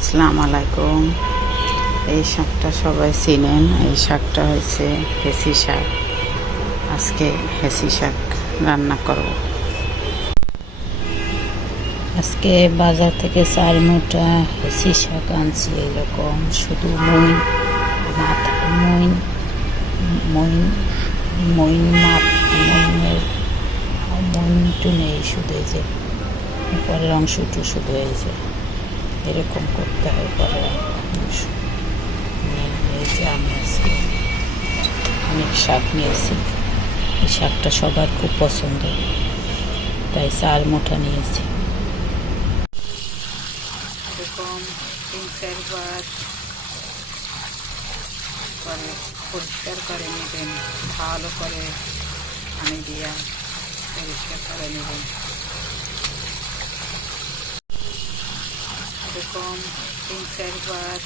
আসসালামু আলাইকুম। এই শাকটা সবাই চিনেন। এই শাকটা হচ্ছে হেঁচি শাক। আজকে হেঁচি শাক রান্না করব। আজকে বাজার থেকে 4 মুঠা হেঁচি শাক আনছি। এরকম শুধু মইন মাথা, মইন মইন মইন মইনের মইনটু নেই, শুধু এই যে পরের অংশটু শুধু এই যে এরকম করতে হয়। পরের অংশ এই যে আমি আজকে অনেক শাক নিয়েছি। এই শাকটা সবার খুব পছন্দ, তাই 4 মুঠা নিয়েছি। এরকম 3-4 বার পরিষ্কার করে নেবেন, ভালো করে পানি দিয়া পরিষ্কার করে নেবেন। এরকম 3-4 বার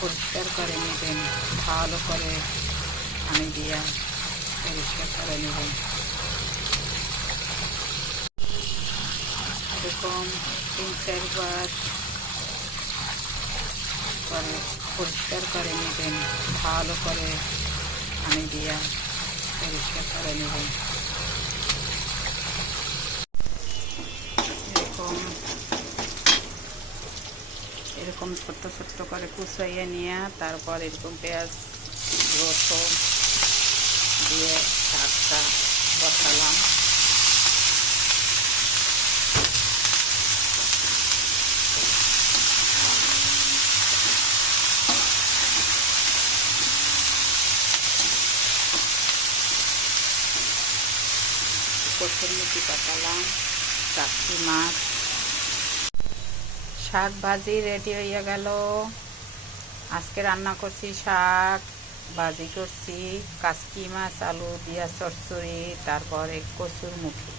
পরিষ্কার করে নেবেন, ভালো করে পানি দিয়া পরিষ্কার করে নেবেন। এরকম 3-4 বার পরিষ্কার করে নেবেন, ভালো করে পানি দিয়া পরিষ্কার করে নেবেন। এরকম ছোট্ট ছোট্ট করে কুচাইয়ে নিয়ে তারপর এরকম পেঁয়াজ রসুন দিয়ে শাকটা বসালাম। কচুর মুখি পাতালাম, চাকরি মাছ। শাক ভাজি রেডি হইয়া গেল। আজকে রান্না করছি শাক ভাজি করছি, কাচকি মাছ আলু দিয়া চচ্চড়ি, তারপরে কচুর মুখি।